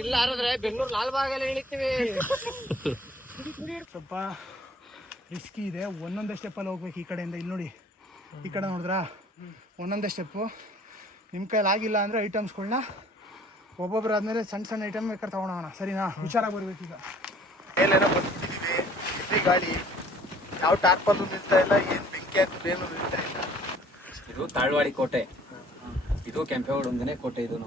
ಇಲ್ಲ ಆದ್ರೆ ಬೆಂಗಳೂರು ಲಾಲ್ಬಾಗಲ್ಲಿ ಇಳಿತೀವಿ. ಸ್ವಲ್ಪ ರಿಸ್ಕಿ ಇದೆ, ಒಂದೊಂದೇ ಸ್ಟೆಪ್ಪಲ್ಲಿ ಹೋಗ್ಬೇಕು. ಈ ಕಡೆಯಿಂದ ಇಲ್ಲಿ ನೋಡಿ, ಈ ಕಡೆ ನೋಡಿದ್ರಾ ಒಂದೊಂದೇ ಸ್ಟೆಪ್ಪು. ನಿಮ್ಮ ಕೈಲಿ ಆಗಿಲ್ಲ ಅಂದರೆ ಐಟಮ್ಸ್ಗಳನ್ನ ಒಬ್ಬೊಬ್ರು ಆದಮೇಲೆ ಸಣ್ಣ ಸಣ್ಣ ಐಟಮ್ ಬೇಕಾದ್ರೆ ತೊಗೊಳೋಣ, ಸರಿನಾ? ಹುಷಾರಾಗಿ ಬರ್ಬೇಕು. ಈಗ ಮೇಲೇನೋ ಬಂದಿದ್ದೀವಿ, ಎಲ್ಲಿ ಗಾಳಿ ಯಾವ ಟಾರ್ಪಲ್ಲೂ ನಿಲ್ತಾ ಇಲ್ಲ, ಏನು ಬೆಂಕಿ ಅಂತ ಬೇನು ನಿಲ್ತಾ ಇಲ್ಲ. ಇದು ತಾಳ್ವಾಡಿ ಕೋಟೆ, ಇದು ಕೆಂಪೇಗೌಡಂದನೇ ಕೋಟೆ. ಇದು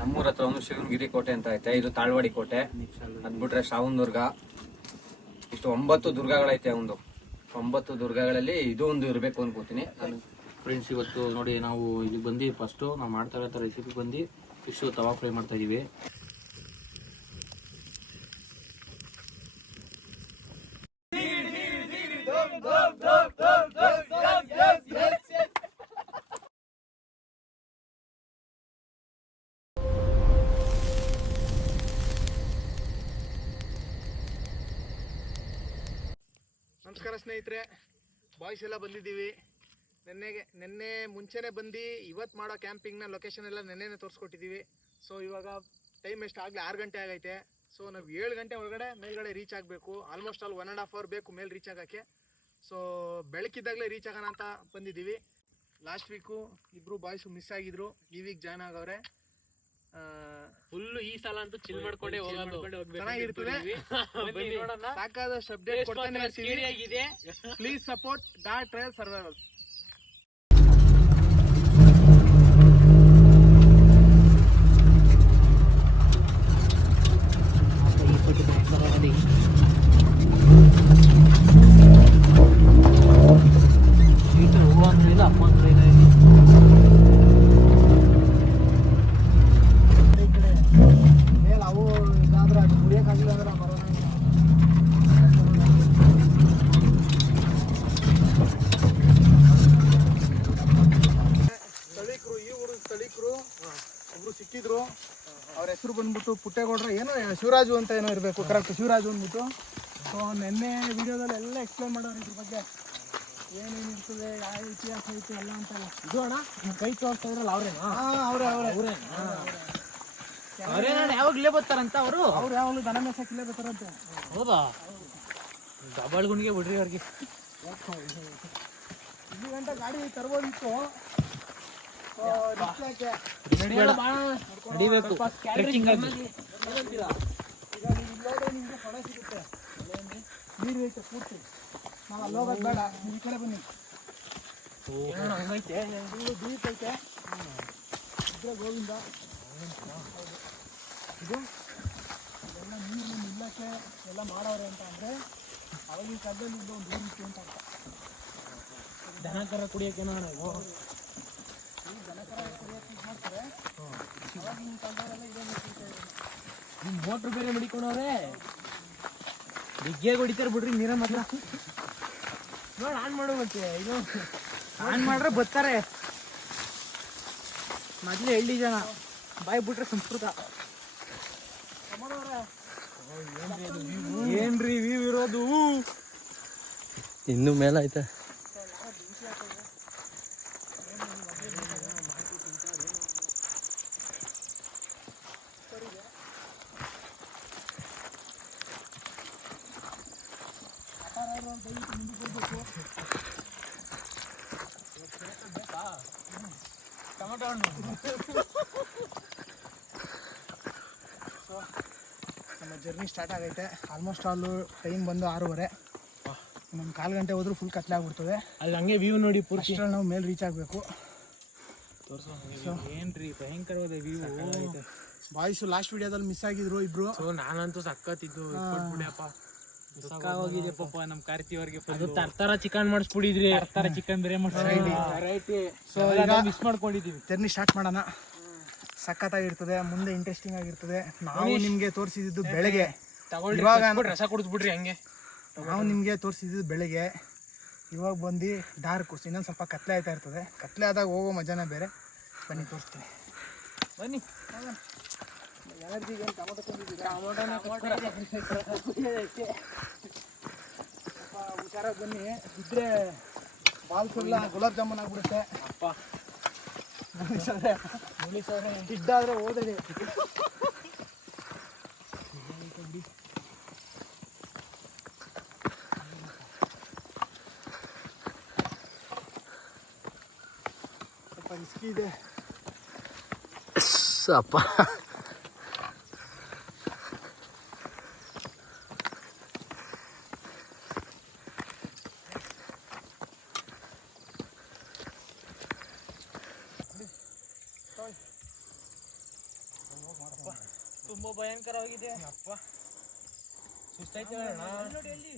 ನಮ್ಮೂರ ಹತ್ರ ಒಂದು ಶಿವನಗಿರಿ ಕೋಟೆ ಅಂತ ಐತೆ, ಇದು ತಾಳ್ವಾಡಿ ಕೋಟೆ. ಅದ್ಬಿಟ್ರೆ ಶ್ರಾವಣದುರ್ಗ, ಇಷ್ಟು 9 ದುರ್ಗಗಳೈತೆ. ಒಂದು 9 ದುರ್ಗಗಳಲ್ಲಿ ಇದು ಒಂದು ಇರಬೇಕು ಅನ್ಕೋತೀನಿ ನಾನು. ಫ್ರೆಂಡ್ಸ್, ಇವತ್ತು ನೋಡಿ ನಾವು ಇಲ್ಲಿ ಬಂದು ಫಸ್ಟು ನಾವು ಮಾಡ್ತಾ ಇರೋ ರೆಸಿಪಿ ಬಂದು ಫಿಶು ತವಾ ಫ್ರೈ ಮಾಡ್ತಾ ಇದೀವಿ. ನಮಸ್ಕಾರ ಸ್ನೇಹಿತರೆ, ಬಾಯ್ಸ್ ಎಲ್ಲ ಬಂದಿದ್ದೀವಿ. ನೆನ್ನೆ ಮುಂಚೆನೇ ಬಂದು ಇವತ್ತು ಮಾಡೋ ಕ್ಯಾಂಪಿಂಗ್ನ ಲೊಕೇಶನ್ ಎಲ್ಲ ನೆನ್ನೆನೇ ತೋರಿಸ್ಕೊಟ್ಟಿದ್ದೀವಿ. ಸೊ ಇವಾಗ ಟೈಮ್ ಎಷ್ಟು ಆಗಲಿ 6 ಗಂಟೆ ಆಗೈತೆ. ಸೊ ನಾವು 7 ಗಂಟೆ ಒಳಗಡೆ ಮೇಲ್ಗಡೆ ರೀಚ್ ಆಗಬೇಕು. ಆಲ್ಮೋಸ್ಟ್ ಆಲ್ 1.5 ಅವರ್ ಬೇಕು ಮೇಲೆ ರೀಚ್ ಆಗೋಕ್ಕೆ. ಸೊ ಬೆಳಕಿದ್ದಾಗಲೇ ರೀಚ್ ಆಗೋಣ ಅಂತ ಬಂದಿದ್ದೀವಿ. ಲಾಸ್ಟ್ ವೀಕು ಇಬ್ಬರು ಬಾಯ್ಸು ಮಿಸ್ ಆಗಿದ್ರು, ಈ ವೀಕ್ ಜಾಯ್ನ್ ಆಗವ್ರೆ. ಫುಲ್ಲು ಈ ಸಲ ಅಂತೂ ಚಿಲ್ ಮಾಡ್ಕೊಂಡೆ ಚೆನ್ನಾಗಿರ್ತದೆ. ಸಾಕಾದಷ್ಟು ಅಪ್ಡೇಟ್ ಕೊಡ್ತಾನೆ ಇರ್ತೀವಿ. Please support dot trial survivals. ಸಿಕ್ಕಿದ್ರು, ಅವ್ರ ಹೆಸರು ಬಂದ್ಬಿಟ್ಟು ಪುಟ್ಟೇಗೌಡ್ರ ಏನೋ ಶಿವರಾಜು ಅಂತ ಏನೋ ಇರಬೇಕು, ಕರೆಕ್ಟ್ ಶಿವರಾಜು ಅಂದ್ಬಿಟ್ಟು. ಸೊ ನೆನ್ನೆ ವಿಡಿಯೋದಲ್ಲಿ ಎಲ್ಲ ಎಕ್ಸ್ಪ್ಲೇನ್ ಮಾಡೋರು ಇದ್ರ ಬಗ್ಗೆ, ಏನೇನು ಇರ್ತದೆ, ಯಾವ ಇತಿಹಾಸ ಐತೆ ಎಲ್ಲ ಅಂತೆಲ್ಲ. ಇದು ಅಣ್ಣ ಕೈ ತೋರಿಸ್ತಾ ಇದ್ರಲ್ಲ ಅವ್ರೇನಾ? ಅವರೇ ಯಾವಾಗ ಇಲ್ಲೇ ಬರ್ತಾರಂತ ಅವ್ರು ಯಾವಾಗಲೂ ದನ ಮೇಸಕ್ಕೆ ಇಲ್ಲೇ ಬರ್ತಾರಂತೆ. ಹೌದಾ? ಡಬಲ್ ಗುಂಡಿಗೆ ಬಿಡ್ರಿ ಅವ್ರಿಗೆ. ಇಲ್ಲಿ ಗಂಟೆ ಗಾಡಿ ತರ್ಬೋದಿತ್ತು. ನಡಿಬೇಕು ಟ್ರೆಕ್ಕಿಂಗ್ ಆಗಿ. ನಿಮ್ಗೆ ಫಲ ಸಿಗುತ್ತೆ, ನೀರು ಐತೆ ಪೂರ್ತಿ. ನಾವು ಅಲ್ಲಿ ಹೋಗೋದು ಬೇಡ, ನೀವು ಈ ಕಡೆ ಬನ್ನಿ. ಹಂಗೈತೆ ದೀಪ ಐತೆ ಇದ್ರೆ ಗೋವಿಂದ. ಇದು ಎಲ್ಲ ನೀರು ನಿಲ್ಲಕ್ಕೆ ಎಲ್ಲ ಮಾಡೋರೆ ಅಂತ ಅಂದರೆ ಅವಾಗಿನ ಕಾಲದಲ್ಲಿ ಇದು ಒಂದು ಊರಿತ್ತು ಅಂತ ಅರ್ಥ. ದನ ಕರ ಕುಡಿಯೋಕೇನೋ ನಾವು ದನಕರ ಕುಡಿಯೋಕೆ ಮಾಡ್ತಾರೆ. ಅವಾಗಿನ ಕಾಲದವರೆಲ್ಲ ಇದೇ ನಿಮ್ಮ ಮೋಟ್ರ್ ಬೇರೆ ಮಡಿಕೊಂಡವ್ರೆ, ಬಿಗ್ಗಿಯಾಗಿ ಹೊಡಿತಾರೆ ಬಿಡ್ರಿ ನೀರ ಮಾತ್ರ. ನೋಡಿ ಆನ್ ಮಾಡು, ಮತ್ತೆ ಇದು ಆನ್ ಮಾಡ್ರೆ ಬರ್ತಾರೆ. ಮೊದಲೇ ಹಳ್ಳಿ ಜನ ಬಾಯಿ ಬಿಟ್ರೆ ಸಂಸ್ಕೃತ. ಏನ್ರಿ ವ್ಯೂ ಇರೋದು? ಇನ್ನು ಮೇಲೆ ಆಯ್ತಾ? ನಮ್ಮ ಜರ್ನಿ ಸ್ಟಾರ್ಟ್ ಆಗೈತೆ. ಆಲ್ಮೋಸ್ಟ್ ಆಲು ಟೈಮ್ ಬಂದು 6:30. ಇನ್ನೊಂದು 1/4 ಗಂಟೆ ಹೋದ್ರೂ ಫುಲ್ ಕತ್ಲೆ ಆಗ್ಬಿಡ್ತದೆ. ಅಲ್ಲಿ ಹಂಗೆ ವ್ಯೂ ನೋಡಿ ಪೂರ್ತಿ. ಅಷ್ಟರಲ್ಲಿ ನಾವು ಮೇಲೆ ರೀಚ್ ಆಗಬೇಕು. ಏನ್ರಿ ಭಯಂಕರವಾದ ವ್ಯೂ. ಬಾಯ್ಸು ಲಾಸ್ಟ್ ವಿಡಿಯೋದಲ್ಲಿ ಮಿಸ್ ಆಗಿದ್ರು ಇಬ್ರು. ನಾನಂತೂ ಸಕ್ಕತ್ತಿದ್ದು ಬಿಡಪ್ಪ, ಹೋಗಿದೆ ಪಾಪ ನಮ್ಮ ಕಾರ್ತಿಯವ್ರಿಗೆ. ತರ್ತಾರ ಚಿಕನ್ ಮಾಡಿಸ್ಬಿಟ್ಟಿದ್ರಿ, ತರ್ತಾರ ಚಿಕನ್ ಬೇರೆ ಮಾಡಿಸ್ಬಿಟ್ಟಿದ್ರಿ. ಸೊ ಮಿಸ್ ಮಾಡ್ಕೊಂಡಿದ್ದೀವಿ. ಜರ್ನಿ ಸ್ಟಾರ್ಟ್ ಮಾಡೋಣ. ಸಖತ್ತಾಗಿರ್ತದೆ, ಮುಂದೆ ಇಂಟ್ರೆಸ್ಟಿಂಗ್ ಆಗಿರ್ತದೆ. ನಾವು ನಿಮಗೆ ತೋರಿಸಿದ್ದು ಬೆಳಗ್ಗೆ, ಇವಾಗ ರಸ ಕುಡಿದ್ಬಿಡ್ರಿ ಹಂಗೆ. ನಾವು ನಿಮಗೆ ತೋರಿಸಿದ್ದು ಬೆಳಗ್ಗೆ, ಇವಾಗ ಬಂದು ಡಾರ್ಕು, ಇನ್ನೊಂದು ಸ್ವಲ್ಪ ಕತ್ಲೆ ಆಯ್ತಾ ಇರ್ತದೆ. ಕತ್ಲೆ ಆದಾಗ ಹೋಗೋ ಮಜಾನೇ ಬೇರೆ. ಬನ್ನಿ ತೋರಿಸ್ತೀನಿ, ಬನ್ನಿ. ಎನರ್ಜಿಗೆ ಏನು ಟೊಮೊಟೊ ತಂದಿದ್ದೀರಾ? ಹುಷಾರಾಗಿ ಬನ್ನಿ, ಇದ್ರೆ ಬಾಲ್ ಫುಲ್ಲ ಗುಲಾಬ್ ಜಾಮೂನ್ ಆಗ್ಬಿಡುತ್ತೆ. ಅಪ್ಪ ಇದ್ದಾದ್ರೆ ಹೋದರೆ ಸ್ವಲ್ಪ ರಿಸ್ಕಿ ಇದೆ. ಅಪ್ಪ ತುಂಬಾ ಭಯಂಕರವಾಗಿದೆ. ಅಪ್ಪ ಸುಸ್ತಾಯ್ತು ನೋಡಿ ಅಲ್ಲಿ.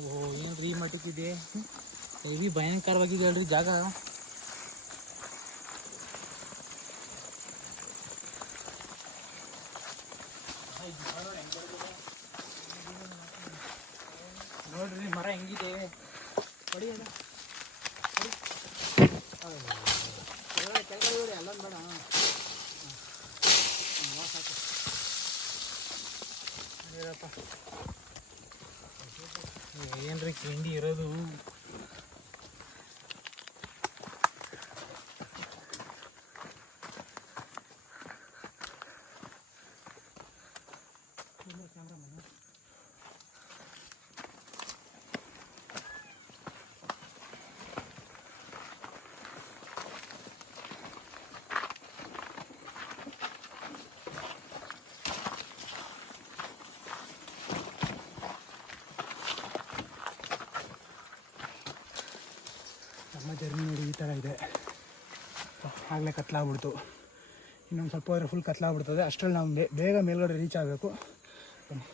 ಓ ಏನ್ರಿ ಈ ಮಟ್ಟಕ್ಕಿದೆ, ಹೆವಿ ಭಯಂಕರವಾಗಿದೆ ಹೇಳ್ರಿ ಜಾಗ. ನೋಡ್ರಿ ಮರ ಹೆಂಗಿದೆ, ಕೆಳಗಡೆ ಎಲ್ಲ ಬೇಡ. ಏನ್ರಿ ಕಿಂಡಿ ಇರೋದು. ನಮ್ಮ ಜರ್ನಿ ನೋಡಿ ಈ ಥರ ಇದೆ. ಆಗಲೇ ಕತ್ಲಾಗ್ಬಿಡ್ತು, ಇನ್ನೊಂದು ಸ್ವಲ್ಪ ಹೋದರೆ ಫುಲ್ ಕತ್ಲಾಗ್ಬಿಡ್ತದೆ. ಅಷ್ಟರಲ್ಲಿ ನಾವು ಬೇಗ ಮೇಲ್ಗಡೆ ರೀಚ್ ಆಗಬೇಕು. ಬನ್ನಿ.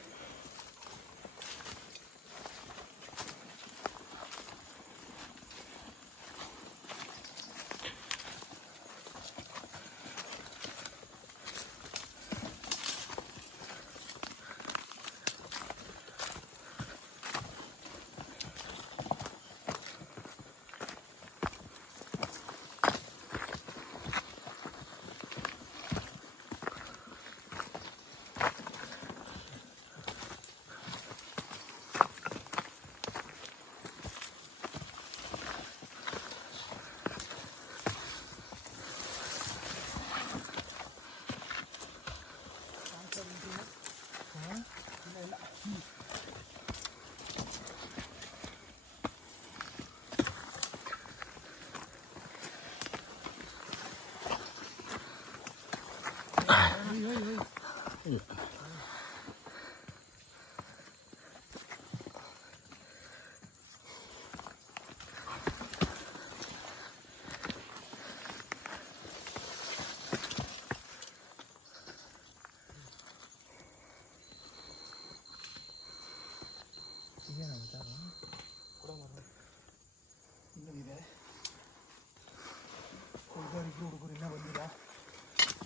ಹುಡುಗರು ಇನ್ನೂ ಬಂದಿಲ್ಲ,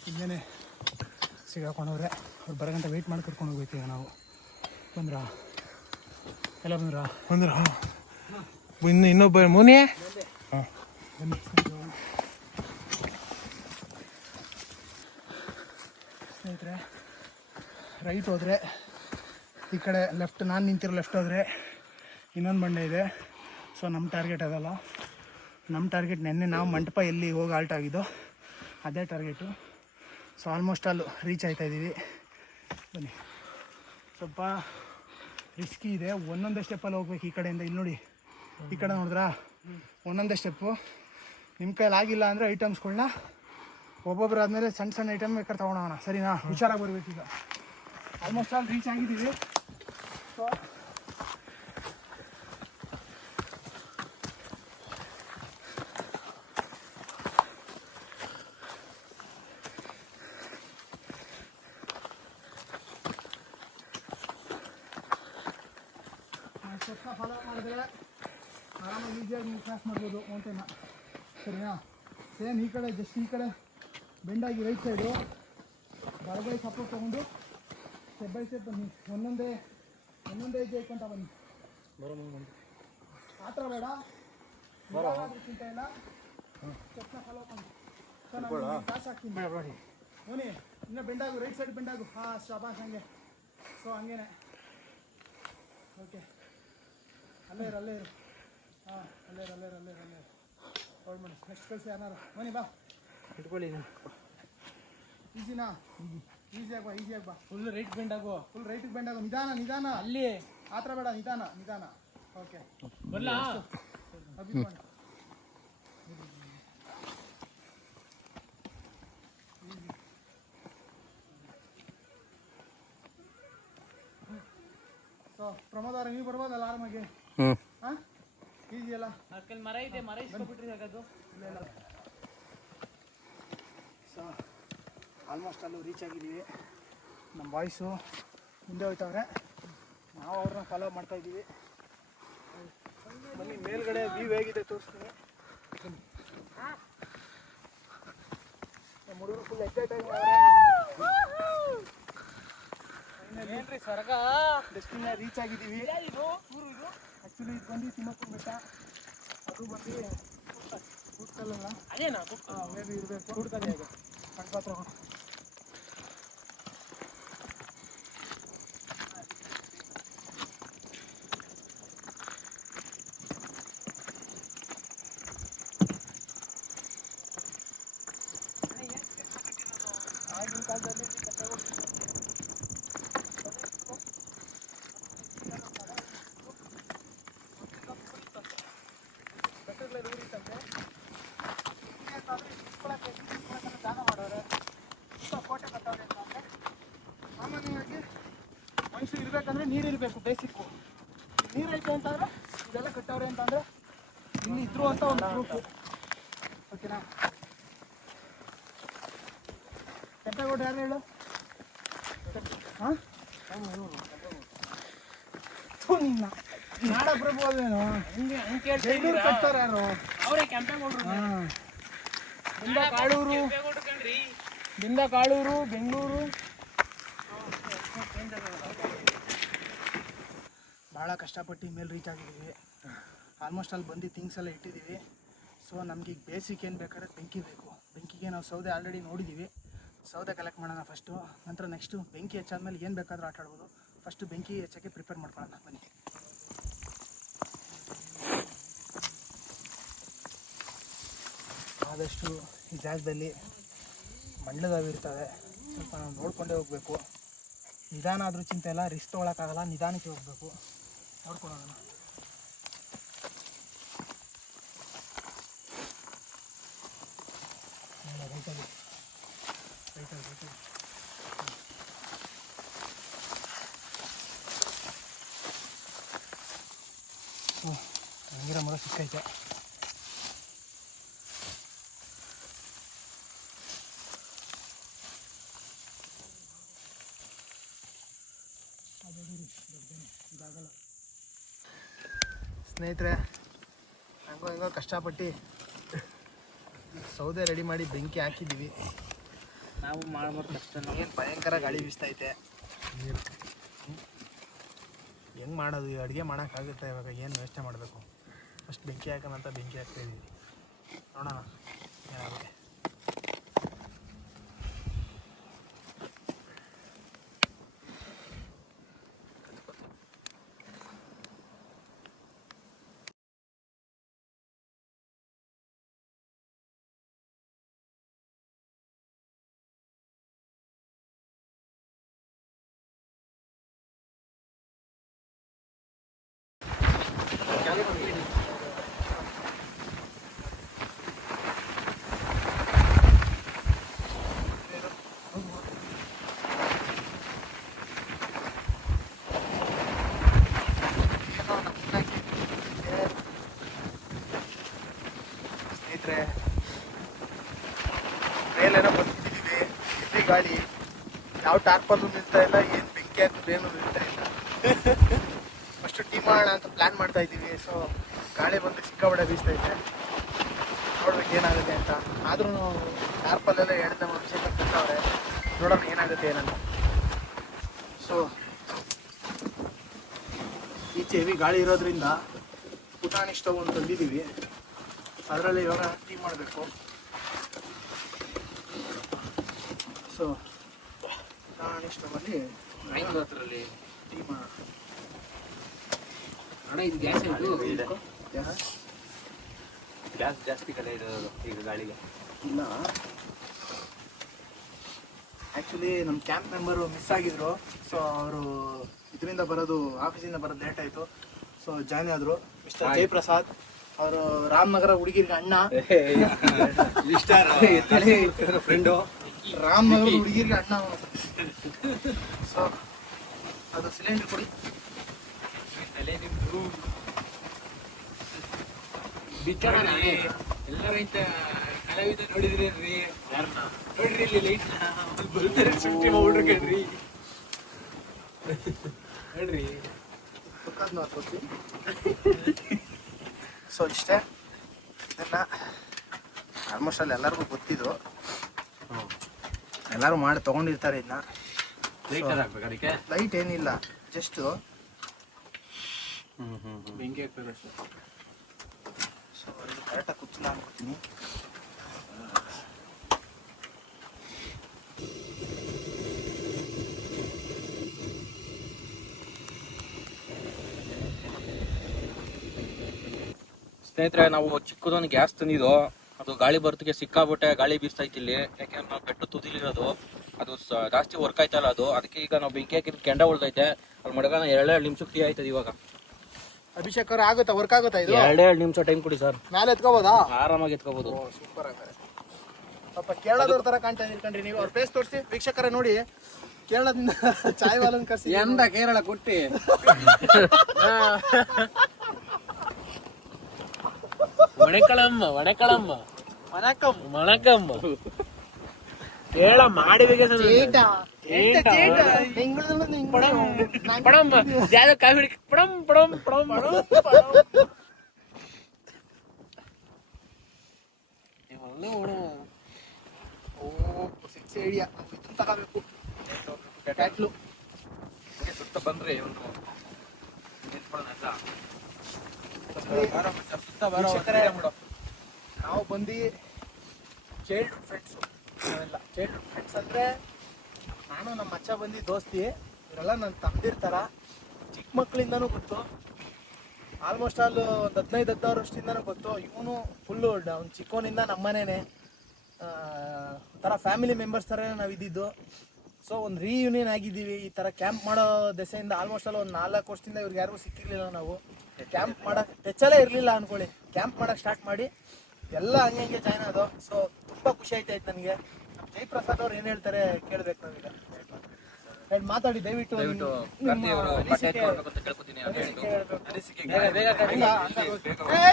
ಇನ್ನೇನೆ ಸಿಗಾಕೊಂಡವ್ರೆ. ಅವ್ರು ಬರೋಗಂಟ ವೆಯ್ಟ್ ಮಾಡಿ ಕರ್ಕೊಂಡು ಹೋಗ್ಬೇಕು. ಈಗ ನಾವು ಬಂದ್ರಾ, ಎಲ್ಲ ಬಂದ್ರಾ ಇನ್ನು ಇನ್ನೊಬ್ಬ ಮುನಿ. ಹಾಂ ಬನ್ನಿ. ಸ್ನೇಹಿತರೆ, ರೈಟ್ ಹೋದರೆ ಈ ಕಡೆ ಲೆಫ್ಟ್, ನಾನು ನಿಂತಿರೋ ಲೆಫ್ಟ್ ಹೋದರೆ ಇನ್ನೊಂದು ಬಂಡೆ ಇದೆ. ಸೊ ನಮ್ಮ ಟಾರ್ಗೆಟ್ ಅದಲ್ಲ. ನಮ್ಮ ಟಾರ್ಗೆಟ್ ನೆನ್ನೆ ನಾವು ಮಂಟಪ ಎಲ್ಲಿ ಹೋಗಿ ಆಲ್ಟ್ ಆಗಿದ್ದೋ ಅದೇ ಟಾರ್ಗೆಟು. ಸೊ ಆಲ್ಮೋಸ್ಟ್ ಅಲ್ಲಿ ರೀಚ್ ಆಯ್ತಾಯಿದ್ದೀವಿ. ಬನ್ನಿ. ಸ್ವಲ್ಪ ರಿಸ್ಕಿ ಇದೆ, ಒಂದೊಂದೇ ಸ್ಟೆಪ್ಪಲ್ಲಿ ಹೋಗ್ಬೇಕು. ಈ ಕಡೆಯಿಂದ ಇಲ್ಲಿ ನೋಡಿ, ಈ ಕಡೆ ನೋಡಿದ್ರಾ, ಒಂದೊಂದೇ ಸ್ಟೆಪ್ಪು. ನಿಮ್ಮ ಕೈಯಲ್ಲಿ ಆಗಿಲ್ಲ ಅಂದರೆ ಐಟಮ್ಸ್ಗಳನ್ನ ಒಬ್ಬೊಬ್ಬರು ಆದಮೇಲೆ ಸಣ್ಣ ಸಣ್ಣ ಐಟಮ್ ಬೇಕಾದ್ರೆ ತೊಗೊಳೋಣ, ಸರಿನಾ? ಹುಷಾರಾಗಿ ಬರಬೇಕೀಗ. ಆಲ್ಮೋಸ್ಟ್ ಅಲ್ಲಿ ರೀಚ್ ಆಗಿದ್ದೀವಿ. ಸೊ ಸ್ಟೆಪ್ನ ಫಾಲೋ ಮಾಡಿದ್ರೆ ಆರಾಮಾಗಿ ಈಸಿಯಾಗಿ ನೀವು ಕ್ರಾಸ್ ಮಾಡ್ಬೋದು ಮೌಂಟೇನ, ಸರಿನಾ? ಸೇಮ್ ಈ ಕಡೆ, ಜಸ್ಟ್ ಈ ಕಡೆ ಬೆಂಡಾಗಿ ರೈಟ್ ಸೈಡು ಬಲಗೈ ಸಪೋರ್ಟ್ ತೊಗೊಂಡು ಸ್ಟೆಪ್ ಬೈ ಸ್ಟೆಪ್ ಬನ್ನಿ. ಒಂದೊಂದೇ ಹೆಜ್ಜೆ ಇಟ್ಕೊಂತ ಬನ್ನಿ. ಆ ಥರ ಬೇಡ, ನಿಧಾನ ಚಿಂತೆ ಇಲ್ಲ ಸ್ಟೆಪ್ನ ಫಾಲೋ ಮಾಡಿ. ಸೊ ನಾನು ಕಾಸು ಹಾಕ್ತೀನಿ ಮೋನಿ, ಇನ್ನೂ ಬೆಂಡಾಗು, ರೈಟ್ ಸೈಡ್ ಬೆಂಡಾಗು. ಹಾಂ ಶಾಬಾಸ್, ಹಂಗೆ. ಸೊ ಹಂಗೇನೆ. ಓಕೆ, ಅಲ್ಲೇ ಇರು ಹಾಂ, ಅಲ್ಲೇ ಇರು ಹೋಲ್ಡ್ ಮಾಡಿ. ನೆಕ್ಸ್ಟ್ ಕಳಿಸಿ ಯಾರು ಮನಿ ಬಾ ಇಟ್ಕೊಳ್ಳಿ. ಈಸಿನಾ? ಈಸಿಯಾಗಿ ಬಾ. ಫುಲ್ ರೈಟ್ ಬೆಂಡ್ ಆಗು. ಫುಲ್ ರೈಟಿಗೆ ಬೆಂಡಾಗು. ನಿಧಾನ ಅಲ್ಲಿ ಆ ಥರ ಬೇಡ, ನಿಧಾನ. ಓಕೆ, ಬರ್ಲಾ? ಅಭಿಮಾನ. ಸೊ ಪ್ರಮೋದ್ ಅವ್ರೆ, ನೀವು ಬರ್ಬೋದಲ್ಲ ಆರಾಮಾಗಿ? ಹಾಂ, ಈಸಿ ಅಲ್ಲ? ಮರ ಇದೆ, ಮರ ಇಸ್ಕೊಬಿಟ್ರಿ ಸಾಕದು. ಇಲ್ಲ. ಸೊ ಆಲ್ಮೋಸ್ಟ್ ಅಲ್ಲೂ ರೀಚ್ ಆಗಿದ್ದೀವಿ. ನಮ್ಮ ಬಾಯ್ಸು ಮುಂದೆ ಹೋಗ್ತವ್ರೆ, ನಾವು ಅವ್ರನ್ನ ಫಾಲೋ ಮಾಡ್ತಾ ಇದ್ದೀವಿ. ಬನ್ನಿ, ಮೇಲ್ಗಡೆ ವ್ಯೂ ಹೇಗಿದೆ ತೋರಿಸ್ತೀನಿ. ನಮ್ಮ ಹುಡುಗರು ಫುಲ್ ಎಕ್ಸೈಟ್ ಆಗಿದ್ದಾರೆ. ಏನ್ರಿ ಸ್ವರ್ಗ? ಡೆಸ್ಟಿನ ರೀಚ್ ಆಗಿದ್ದೀವಿ. ಆ್ಯಕ್ಚುಲಿ ಇದು ಬಂದು ತಿಮ್ಮಕ್ಕನ ಬೆಟ್ಟ. ಅದು ಬಂದು ಕೂಡ್ಕಲ್ಲಲ್ಲ, ಅದೇನಾ ಮೇ ಬಿ ಇರಬೇಕು. ಕೂಡ್ಕಲ್ಲ ಹೇಗೆ ಕಣ್ಪಾತ್ರ. ಆಗಿನ ಕಾಲದಲ್ಲಿ ಬೆಟ್ಟಗಳೆಲ್ಲ ಊರಿತ್ತಂತೆ. ಜಾಗ ಮಾಡೋರೆ, ಕೋಟೆ ಕಟ್ಟವ್ರೆ ಅಂತಂದರೆ ಸಾಮಾನ್ಯವಾಗಿ ಮನುಷ್ಯರು ಇರಬೇಕಂದ್ರೆ ನೀರಿರಬೇಕು, ಬೇಸಿಕ್ಕು. ನೀರೈತೆ ಅಂತಂದರೆ ಇದೆಲ್ಲ ಕಟ್ಟವ್ರೆ ಅಂತಂದರೆ ಇಲ್ಲಿ ಇದ್ರು ಅಂತ ಒಂದು ಪ್ರೂಫು. ಓಕೆನಾ? ಕೆಂಪೇಗೌಡ ಯಾರು ಹೇಳು? ಹಾಂ, ನಿನ್ನ ನಾಡಪ್ರಭು ಅದೇನು? ಬೆಂಗಳೂರು ಕಟ್ತಾರೆ ಯಾರು? ಅವರೇ ಕೆಂಪೇಗೌಡರು. ಹಾಂ, ಕಾಳೂರು, ಬೆಂಗಳೂರು. ಭಾಳ ಕಷ್ಟಪಟ್ಟು ಮೇಲೆ ರೀಚ್ ಆಗಿದ್ದೀವಿ. ಆಲ್ಮೋಸ್ಟ್ ಅಲ್ಲಿ ಬಂದು ಥಿಂಗ್ಸ್ ಎಲ್ಲ ಇಟ್ಟಿದ್ದೀವಿ. ಸೊ ನಮ್ಗೆ ಈಗ ಬೇಸಿಕ್ ಏನು ಬೇಕಾದ್ರೆ ಬೆಂಕಿ ಬೇಕು. ಬೆಂಕಿಗೆ ನಾವು ಸೌದೆ ಆಲ್ರೆಡಿ ನೋಡಿದ್ದೀವಿ. ಸೌದೆ ಕಲೆಕ್ಟ್ ಮಾಡೋಣ ಫಸ್ಟು, ನಂತರ ನೆಕ್ಸ್ಟು ಬೆಂಕಿ ಹೆಚ್ಚಾದ್ಮೇಲೆ ಏನು ಬೇಕಾದರೂ ಆಟ ಆಡ್ಬೋದು. ಫಸ್ಟು ಬೆಂಕಿ ಹೆಚ್ಚಕ್ಕೆ ಪ್ರಿಪೇರ್ ಮಾಡ್ಕೊಳ್ಳೋಣ ಬನ್ನಿ. ಆದಷ್ಟು ಈ ಜಾಗದಲ್ಲಿ ಮಂಡ್ಲದವು ಇರ್ತವೆ, ಸ್ವಲ್ಪ ನಾವು ನೋಡ್ಕೊಂಡೇ ಹೋಗಬೇಕು. ನಿಧಾನ ಆದರೂ ಚಿಂತೆ ಇಲ್ಲ, ರಿಸ್ಕ್ ತೊಗೊಳಕ್ಕಾಗಲ್ಲ, ನಿಧಾನಕ್ಕೆ ಹೋಗಬೇಕು. ನೋಡ್ಕೊಂಡು ಹೋಗೋಣ. ರೈಟಲ್ಲಿ ಹಂಗಿರೋ ಮರ ಸಿಕ್ಕೈತೆ. ಸ್ನೇಹಿತರೆ, ಹಂಗೋ ಕಷ್ಟಪಟ್ಟು ಸೌದೆ ರೆಡಿ ಮಾಡಿ ಬೆಂಕಿ ಹಾಕಿದ್ದೀವಿ. ನಾವು ಮಾಡ್ಬೋದು ಕಷ್ಟ. ಏನು ಭಯಂಕರ ಗಾಳಿ ಬೀಸ್ತೈತೆ. ಹೆಂಗೆ ಮಾಡೋದು? ಅಡುಗೆ ಮಾಡೋಕ್ಕಾಗುತ್ತೆ ಇವಾಗ? ಏನು ವ್ಯವಸ್ಥೆ ಮಾಡಬೇಕು? ಫಸ್ಟ್ ಬೆಂಕಿ ಹಾಕೋಣಂತ ಬೆಂಕಿ ಹಾಕ್ತಾಯಿದ್ದೀವಿ. ನೋಡೋಣ ಏನಾಗುತ್ತೆ. ಸ್ನೇಹಿತರೆ, ಮೇಲೇನೋ ಬಂದಿದ್ದೀವಿ. ಎಲ್ಲಿ ಗಾಳಿ, ಯಾವ ಟಾರ್ಪಲ್ಲೂ ನಿಲ್ತಾ ಇಲ್ಲ, ಏನು ಬೆಂಕಿ ಹಾಕೋದೇನು ನಿಲ್ತಾ ಇಲ್ಲ. ಫಸ್ಟು ಟೀ ಮಾಡೋಣ ಅಂತ ಪ್ಲ್ಯಾನ್ ಮಾಡ್ತಾ ಇದ್ದೀವಿ. ಸೊ ಗಾಳಿ ಬಂದು ಸಿಕ್ಕಾಬಡೆ ಬೀಸ್ತೈತೆ. ನೋಡ್ಬೇಕು ಏನಾಗುತ್ತೆ ಅಂತ. ಆದ್ರೂ ಟಾರ್ಪಲ್ಲೆಲ್ಲ ಎಣ್ಣೆ ಮುಂಚೆ ಕಟ್ಟಿರ್ತಾವ್ರೆ. ನೋಡೋಣ ಏನಾಗುತ್ತೆ ಏನಂತ. ಸೊ ಈಚೆ ಹೆವಿ ಗಾಳಿ ಇರೋದ್ರಿಂದ ಪುಟಾಣಿ ಸ್ಟವ್ ಒಂದು ತಂದಿದ್ದೀವಿ. ಅದರಲ್ಲಿ ಇವಾಗ ಟೀ ಮಾಡಬೇಕು. ಸೊ ಸ್ಟವಲ್ಲಿ ಟೀ ಮಾಡೋಣ. ಗ್ಯಾಸ್ ಜಾಸ್ತಿ ಕಲೆ ಇರೋದು ಈಗ ಗಾಳಿಗೆ. ಇಲ್ಲ, ಆ್ಯಕ್ಚುಲಿ ನಮ್ಮ ಕ್ಯಾಂಪ್ ಮೆಂಬರು ಮಿಸ್ ಆಗಿದ್ರು. ಸೊ ಅವರು ಇದರಿಂದ ಬರೋದು, ಆಫೀಸಿಂದ ಬರೋದು ಲೇಟ್ ಆಯಿತು. ಸೊ ಜಾಯ್ನ್ ಆದರು ಮಿಸ್ಟರ್ ಜಯಪ್ರಸಾದ್. ಅವರು ರಾಮನಗರ ಹುಡುಗಿರಿಗೆ ಅಣ್ಣ. ಫ್ರೆಂಡು ರಾಮನಗರ ಹುಡುಗಿರಿಗೆ ಅಣ್ಣ. ಸೊ ಅದು ಸಿಲಿಂಡರ್ ಕೊಡಿ. ಎಲ್ಲರೂ ಇಂತ ಕಲಾವಿದ ನೋಡಿದ್ರಿ ನೋಡ್ರಿ ಇಲ್ಲಿ ಲೈಟ್ ಸೃಷ್ಟಿ ಮಾಡ್ಬಿಟ್ರು ಕಣ್ರಿ. ನೋಡ್ರಿ ಸೊ ಇಷ್ಟೇ. ಇದನ್ನ ಆಲ್ಮೋಸ್ಟ್ ಅಲ್ಲಿ ಎಲ್ಲರಿಗೂ ಗೊತ್ತಿದ್ದು, ಎಲ್ಲರೂ ಮಾಡಿ ತೊಗೊಂಡಿರ್ತಾರೆ. ಇದನ್ನ ಲೈಟ್ ಏನಿಲ್ಲ, ಜಸ್ಟ್ ಬೆಂಕಿ ಹಾಕ್ಬೇಕು ಅಷ್ಟೇ. ಸೊ ಇದು ಕರೆಕ್ಟಾಗಿ ಕುಚ್ಚಲ ಹಾಕ್ಕೊತೀನಿ. ಸ್ನೇಹಿತರೆ, ನಾವು ಚಿಕ್ಕದೊಂದು ಗ್ಯಾಸ್ ತಂದಿದ್ದು, ಅದು ಗಾಳಿ ಬರೋದಕ್ಕೆ ಸಿಕ್ಕಾಬಿಟ್ಟೆ ಗಾಳಿ ಬೀಸ್ತೈತಿ ಇಲ್ಲಿ. ಯಾಕೆಂದ್ರೆ ನಾವು ಬೆಟ್ಟು ತುದಿಲಿರೋದು, ಅದು ಜಾಸ್ತಿ ವರ್ಕ್ ಆಯ್ತಲ್ಲ ಅದು. ಅದಕ್ಕೆ ಈಗ ನಾವು ಬೆಂಕಿ ಹಾಕಿದ್ ಕೆಂಡ ಉಳ್ದೈತೆ. ಅಲ್ಲಿ ಮಡಗ 2 ನಿಮಿಷಕ್ಕೆ ಫ್ರೀ ಆಯ್ತದ ಇವಾಗ. ಅಭಿಷೇಕ್ ಅವ್ರೆ, ಆಗುತ್ತಾ, ವರ್ಕ್ ಆಗುತ್ತಾ ಇದು? 2 ನಿಮಿಷ ಟೈಮ್ ಕೊಡಿ ಸರ್, ಮೇಲೆ ಎತ್ಕೋಬೋದಾ? ಆರಾಮಾಗಿ ಎತ್ಕೋಬಹುದು. ಸೂಪರ್ ಆಗ್ತಾರೆ. ಸ್ವಲ್ಪ ಕೇರಳದವ್ರ ತರ ಕಾಣ್ತಾ ಇರ್ಕಂಡ್ರಿ ನೀವು. ಅವ್ರ ಫೇಸ್ ತೋರಿಸಿ ವೀಕ್ಷಕರೇ ನೋಡಿ. ಕೇರಳದಿಂದ ಚಾಯ್ ವಾಲನ್ ಕರ್ಸಿ. ಎಂದ ಕೇರಳ ಕೊಟ್ಟಿ ವಣಕಳಮ್ಮ ವಣಕಳಮ್ಮ ವಣಕಂ ವಣಕಮ್ಮ ಕೇರಳ ಮಾಡಿದಕ್ಕೆ ಪಡಂ ಯಾವ್ದೋ ಕಾಮಿಡಿ ಪಡಂ ಪಡಂ ಪಡಂ ಐಡಿಯಾ ತಗೋಬೇಕು. ಕ್ಯಾಟ್ಲು ಸುತ್ತ ಬಂದ್ರೆ ನಾವು ಬಂದು ಚೈಲ್ಡ್ಹುಡ್ ಫ್ರೆಂಡ್ಸು. ನಾವೆಲ್ಲ ಚೈಲ್ಡ್ಹುಡ್ ಫ್ರೆಂಡ್ಸ್ ಅಂದರೆ ನಾನು ನಮ್ಮ ಮಚ್ಚ ಬಂದು ದೋಸ್ತಿ. ಇವರೆಲ್ಲ ನನ್ನ ತಮ್ಮದಿರ್ತಾರ, ಚಿಕ್ಕ ಮಕ್ಕಳಿಂದನೂ ಗೊತ್ತು. ಆಲ್ಮೋಸ್ಟ್ ಆಲ್ ಒಂದು 15-16 ವರ್ಷದಿಂದನೂ ಗೊತ್ತು. ಇವನು ಫುಲ್ಲು ಅವ್ನು ಚಿಕ್ಕವನಿಂದ ನಮ್ಮನೇನೆ ಒಂಥರ ಫ್ಯಾಮಿಲಿ ಮೆಂಬರ್ಸ್ ಥರ ನಾವು ಇದ್ದಿದ್ದು. ಸೊ ಒಂದು ರೀಯೂನಿಯನ್ ಆಗಿದ್ದೀವಿ. ಈ ಥರ ಕ್ಯಾಂಪ್ ಮಾಡೋ ದೆಸೆಯಿಂದ ಆಲ್ಮೋಸ್ಟ್ ಆಲ್ ಒಂದು 4 ವರ್ಷದಿಂದ ಇವ್ರಿಗೆ ಯಾರಿಗೂ ಸಿಕ್ಕಿರಲಿಲ್ಲ. ನಾವು ಕ್ಯಾಂಪ್ ಮಾಡೋಕ್ಕೆ ಟೆಚ್ಚಲ್ಲೇ ಇರಲಿಲ್ಲ ಅಂದ್ಕೊಳ್ಳಿ. ಕ್ಯಾಂಪ್ ಮಾಡೋಕ್ಕೆ ಸ್ಟಾರ್ಟ್ ಮಾಡಿ ಎಲ್ಲ ಹಂಗೆ ಜಾಯ್ನ್ ಆದೋ. ಸೊ ತುಂಬ ಖುಷಿ ಆಯ್ತಾಯ್ತು ನನಗೆ. ಜಯಪ್ರಸಾದ್ ಅವ್ರು ಏನು ಹೇಳ್ತಾರೆ ಕೇಳಬೇಕು ನಾವೀಗ. ಮಾತಾಡಿ ದಯವಿಟ್ಟು.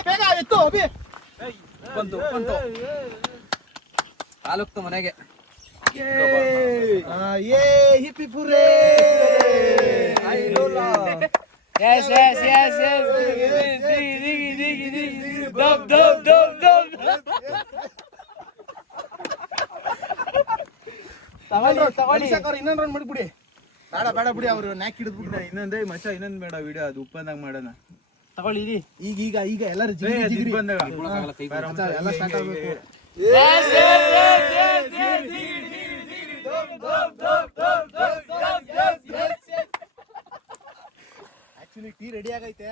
ಬೇಗ ಎತ್ತು ಅಭಿ. ಬಂತು ಹಾಲುಕ್ತು ಮನೆಗೆ. Hippie ಪುರೇ. Yes, yes, yes, yes. Dum, dum, dum, dum. ತಗೊಳ್ಳಿ ಇನ್ನೊಂದು ರೌಂಡ್ ಮಾಡಿಬಿಡಿ. ಬೇಡ ಬಿಡಿ, ಅವರು ನ್ಯಾಕ್ ಹಿಡಿದ್ಬಿಟ್ಟು ಇನ್ನೊಂದೇ ಮಚ್ಚ, ಇನ್ನೊಂದ್ ಬೇಡ ವಿಡಿಯೋ, ಅದು ಉಪ್ಪಂದಾಗ ಮಾಡೋಣ. ತಗೊಳ್ಳಿ ಈಗ ಎಲ್ಲರೂ ಬಂದಾಗ ಎಲ್ಲ ಸ್ಟಾರ್ಟ್ ಆಗಬೇಕು. Yes, yes, yes, yes, yes. Actually tea ready ಆಗೈತೆ.